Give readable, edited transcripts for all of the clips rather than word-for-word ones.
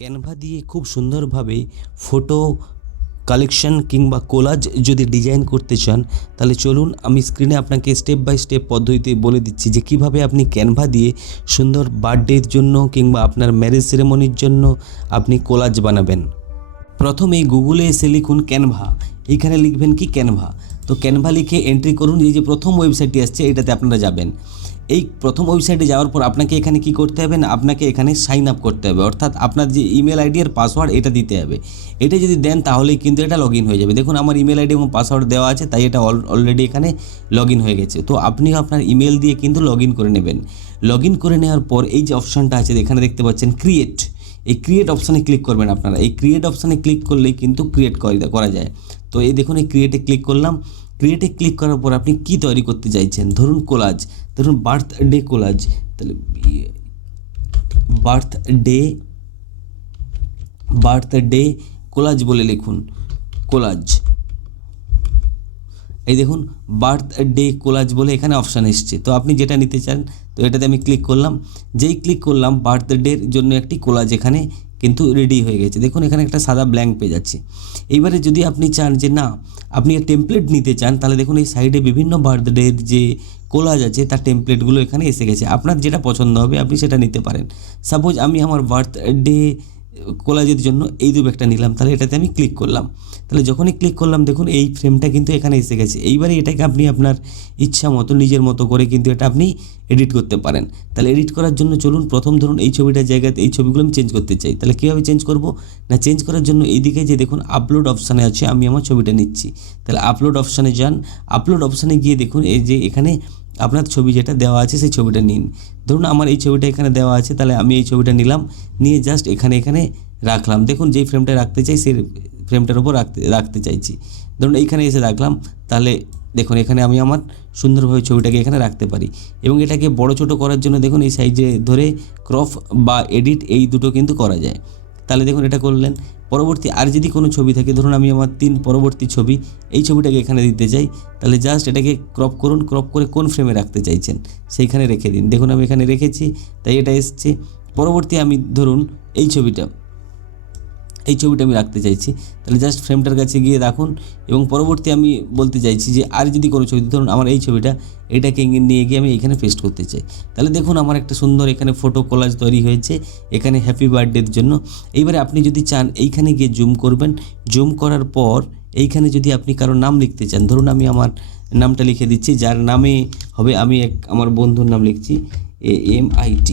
Canva দিয়ে খুব সুন্দরভাবে ফটো কালেকশন কিংবা কোলাজ যদি ডিজাইন করতে চান তাহলে চলুন আমি স্ক্রিনে আপনাকে স্টেপ বাই স্টেপ পদ্ধতিতে বলে দিচ্ছি যে কিভাবে আপনি ক্যানভা দিয়ে সুন্দর বার্থডের জন্য কিংবা আপনার ম্যারেজ সেরেমনির জন্য আপনি কোলাজ বানাবেন। প্রথমে গুগলে এসে লিখুন ক্যানভা, এইখানে লিখবেন কি ক্যানভা। তো ক্যানভা লিখে এন্ট্রি করুন, এই যে প্রথম ওয়েবসাইটটি আসছে এটাতে আপনারা যাবেন। এই প্রথম ওয়েবসাইটে যাওয়ার পর আপনাকে এখানে কি করতে হবে না, আপনাকে এখানে সাইন আপ করতে হবে, অর্থাৎ আপনার যে ইমেল আইডি আর পাসওয়ার্ড এটা দিতে হবে। এটা যদি দেন তাহলেই কিন্তু এটা লগ ইন হয়ে যাবে। দেখুন আমার ইমেল আইডি এবং পাসওয়ার্ড দেওয়া আছে, তাই এটা অলরেডি এখানে লগ ইন হয়ে গেছে। তো আপনিও আপনার ইমেল দিয়ে কিন্তু লগ ইন করে নেবেন। লগ ইন করে নেওয়ার পর এই যে অপশানটা আছে এখানে দেখতে পাচ্ছেন ক্রিয়েট, এই ক্রিয়েট অপশানে ক্লিক করবেন আপনারা। এই ক্রিয়েট অপশানে ক্লিক করলেই কিন্তু ক্রিয়েট করা যায়। তো এই দেখুন এই ক্রিয়েটে ক্লিক করলাম। ক্রিয়েটে ক্লিক করার পর আপনি কি তৈরি করতে চাইছেন, ধরুন কোলাজ, ধরুন বার্থডে কোলাজ, তাহলে বার্থডে কোলাজ বলে লিখুন কোলাজ। এই দেখুন বার্থডে কোলাজ বলে এখানে অপশান এসছে। তো আপনি যেটা নিতে চান তো এটাতে আমি ক্লিক করলাম। যেই ক্লিক করলাম বার্থডের জন্য একটি কোলাজ এখানে কিন্তু রেডি হয়ে গেছে। দেখুন এখানে একটা সাদা ব্ল্যাঙ্ক পেজ আছে। এইবারে যদি আপনি চান যে না আপনি টেমপ্লেট নিতে চান তাহলে দেখুন এই সাইডে বিভিন্ন বার্থডের যে কোলাজ আছে তার টেমপ্লেটগুলো এখানে এসে গেছে। আপনার যেটা পছন্দ হবে আপনি সেটা নিতে পারেন। সাপোজ আমি আমার বার্থডে কোলাজের জন্য এই একটা নিলাম, তাহলে এটাতে আমি ক্লিক করলাম। তাহলে যখনই ক্লিক করলাম দেখুন এই ফ্রেমটা কিন্তু এখানে এসে গেছে। এইবারে এটাকে আপনি আপনার ইচ্ছা মতো নিজের মতো করে কিন্তু এটা আপনি এডিট করতে পারেন। তাহলে এডিট করার জন্য চলুন প্রথম ধরুন এই ছবিটার জায়গাতে এই ছবিগুলো আমি চেঞ্জ করতে চাই। তাহলে কীভাবে চেঞ্জ করব না, চেঞ্জ করার জন্য এইদিকে যে দেখুন আপলোড অপশানে আছে আমি আমার ছবিটা নিচ্ছি। তাহলে আপলোড অপশানে যান, আপলোড অপশানে গিয়ে দেখুন এই যে এখানে আপনার ছবি যেটা দেওয়া আছে সেই ছবিটা নিন। ধরুন আমার এই ছবিটা এখানে দেওয়া আছে, তাহলে আমি এই ছবিটা নিলাম, নিয়ে জাস্ট এখানে রাখলাম। দেখুন যেই ফ্রেমটা রাখতে চাই সেই ফ্রেমটার উপর রাখতে চাইছি। ধরুন এইখানে এসে রাখলাম, তাহলে দেখুন এখানে আমি আমার সুন্দরভাবে ছবিটাকে এখানে রাখতে পারি। এবং এটাকে বড় ছোট করার জন্য দেখুন এই সাইজে ধরে ক্রপ বা এডিট এই দুটো কিন্তু করা যায়। তাহলে দেখুন এটা করলেন। পরবর্তী আর যদি কোনো ছবি থাকে, ধরুন আমি আমার পরবর্তী ছবি এই ছবিটাকে এখানে দিতে চাই, তাহলে জাস্ট এটাকে ক্রপ করুন, ক্রপ করে কোন ফ্রেমে রাখতে চাইছেন সেইখানে রেখে দিন। দেখুন আমি এখানে রেখেছি, তাই এটা এসছে। পরবর্তী আমি ধরুন এই ছবিটা আমি রাখতে চাইছি, তাহলে জাস্ট ফ্রেমটার কাছে গিয়ে রাখুন। এবং পরবর্তী আমি বলতে চাইছি যে আর যদি কোনো ছবি, ধরুন আমার এই ছবিটা এটাকে নিয়ে গিয়ে আমি এখানে পেস্ট করতে চাই, তাহলে দেখুন আমার একটা সুন্দর এখানে ফটো কোলাজ তৈরি হয়েছে এখানে হ্যাপি বার্থডের জন্য। এইবারে আপনি যদি চান এইখানে গিয়ে জুম করবেন, জুম করার পর এইখানে যদি আপনি কারো নাম লিখতে চান, ধরুন আমি আমার নামটা লিখে দিচ্ছি, যার নামে হবে আমি আমার বন্ধুর নাম লিখছি AMIT,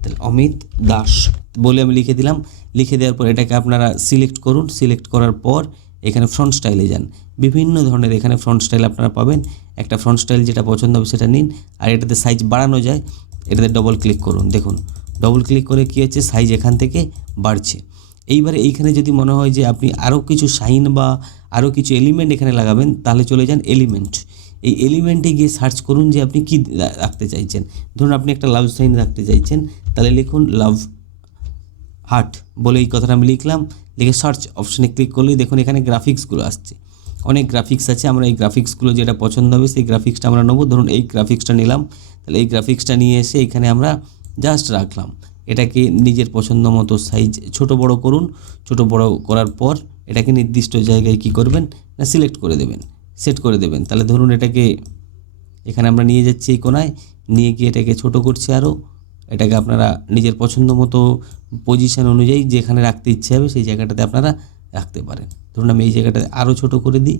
তাহলে অমিত দাস বলে আমি লিখে দিলাম। লিখে দেওয়ার পর এটাকে আপনারা সিলেক্ট করুন। সিলেক্ট করার পর এখানে ফ্রন্ট স্টাইলে যান, বিভিন্ন ধরনের এখানে ফ্রন্ট স্টাইল আপনারা পাবেন। একটা ফ্রন্ট স্টাইল যেটা পছন্দ হবে সেটা নিন। আর এটাতে সাইজ বাড়ানো যায়, এটাতে ডবল ক্লিক করুন। দেখুন ডবল ক্লিক করে কী হচ্ছে, সাইজ এখান থেকে বাড়ছে। এইবারে এইখানে যদি মনে হয় যে আপনি আরও কিছু সাইন বা আরও কিছু এলিমেন্ট এখানে লাগাবেন, তাহলে চলে যান এলিমেন্ট। এই এলিমেন্টে গিয়ে সার্চ করুন যে আপনি কী রাখতে চাইছেন। ধরুন আপনি একটা লাভ সাইন রাখতে চাইছেন, তাহলে লিখুন লাভ হার্ট বলে এই কথাটা আমি লিখলাম। লিখে সার্চ অপশানে ক্লিক করলেই দেখুন এখানে গ্রাফিক্সগুলো আসছে, অনেক গ্রাফিক্স আছে। আমরা এই গ্রাফিক্সগুলো যেটা পছন্দ হবে সেই গ্রাফিক্সটা আমরা নেবো। ধরুন এই গ্রাফিক্সটা নিলাম, তাহলে এই গ্রাফিক্সটা নিয়ে এসে এখানে আমরা জাস্ট রাখলাম। এটাকে নিজের পছন্দ মতো সাইজ ছোট বড় করুন। ছোট বড় করার পর এটাকে নির্দিষ্ট জায়গায় কি করবেন না সিলেক্ট করে দেবেন, সেট করে দেবেন। তাহলে ধরুন এটাকে এখানে আমরা নিয়ে যাচ্ছি এই কোনায়, নিয়ে গিয়ে এটাকে ছোট করছি আরও। এটাকে আপনারা নিজের পছন্দ মতো পজিশন অনুযায়ী যেখানে রাখতে ইচ্ছে হবে সেই জায়গাটাতে আপনারা রাখতে পারেন। ধরুন আমি এই জায়গাটাতে আরও ছোট করে দিই,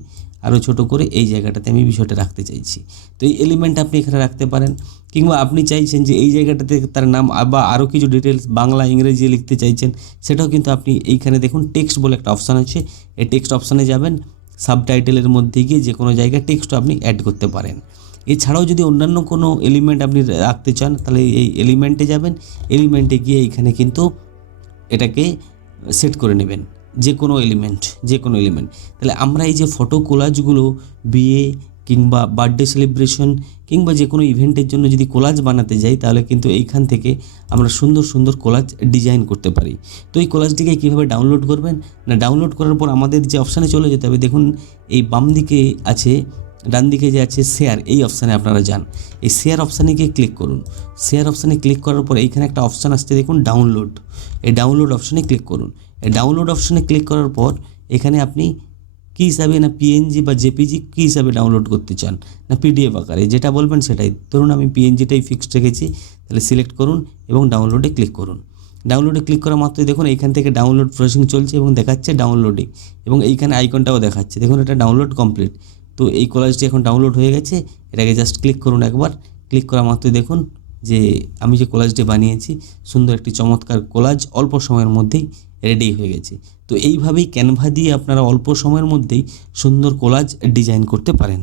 আরও ছোট করে এই জায়গাটাতে আমি বিষয়টা রাখতে চাইছি। তো এই এলিমেন্ট আপনি এখানে রাখতে পারেন, কিংবা আপনি চাইছেন যে এই জায়গাটাতে তার নাম বা আরও কিছু ডিটেলস বাংলা ইংরেজি লিখতে চাইছেন, সেটাও কিন্তু আপনি এইখানে দেখুন টেক্সট বলে একটা অপশান আছে, এই টেক্সট অপশানে যাবেন, সাবটাইটেলের মধ্যে গিয়ে যে কোনো জায়গায় টেক্সট আপনি অ্যাড করতে পারেন। এছাড়াও যদি অন্যান্য কোনো এলিমেন্ট আপনি রাখতে চান তাহলে এই এলিমেন্টে যাবেন, এলিমেন্টে গিয়ে এইখানে কিন্তু এটাকে সেট করে নেবেন যে কোনো এলিমেন্ট। তাহলে আমরা এই যে ফটো কোলাজগুলো বিয়ে কিংবা বার্থডে সেলিব্রেশন কিংবা যে কোনো ইভেন্টের জন্য যদি কোলাজ বানাতে যাই, তাহলে কিন্তু এইখান থেকে আমরা সুন্দর সুন্দর কোলাজ ডিজাইন করতে পারি। তো এই কোলাজটিকে কীভাবে ডাউনলোড করবেন না, ডাউনলোড করার পর আমাদের যে অপশানে চলে যেতে হবে, দেখুন এই বাম দিকে আছে ডান দিকে যে আছে শেয়ার, এই অপশানে আপনারা যান। এই শেয়ার অপশানে গিয়ে ক্লিক করুন। শেয়ার অপশানে ক্লিক করার পর এইখানে একটা অপশান আসছে দেখুন ডাউনলোড, এই ডাউনলোড অপশানে ক্লিক করুন। এই ডাউনলোড অপশানে ক্লিক করার পর এখানে আপনি কী হিসাবে, না পিএনজি বা জেপিজি কী হিসাবে ডাউনলোড করতে চান, না পিডিএফ আকারে, যেটা বলবেন সেটাই। ধরুন আমি পিএনজিটাই ফিক্সড রেখেছি, তাহলে সিলেক্ট করুন এবং ডাউনলোডে ক্লিক করুন। ডাউনলোডে ক্লিক করা মাত্রই দেখুন এইখান থেকে ডাউনলোড প্রসেসিং চলছে এবং দেখাচ্ছে ডাউনলোডিং, এবং এইখানে আইকনটাও দেখাচ্ছে দেখুন এটা ডাউনলোড কমপ্লিট। তো এই কোলাজটি এখন ডাউনলোড হয়ে গেছে। এটাকে জাস্ট ক্লিক করুন একবার। ক্লিক করা মাত্রই দেখুন যে আমি যে কোলাজটি বানিয়েছি, সুন্দর একটি চমৎকার কোলাজ অল্প সময়ের মধ্যেই রেডি হয়ে গেছে। তো এইভাবেই ক্যানভা দিয়ে আপনারা অল্প সময়ের মধ্যেই সুন্দর কোলাজ ডিজাইন করতে পারেন।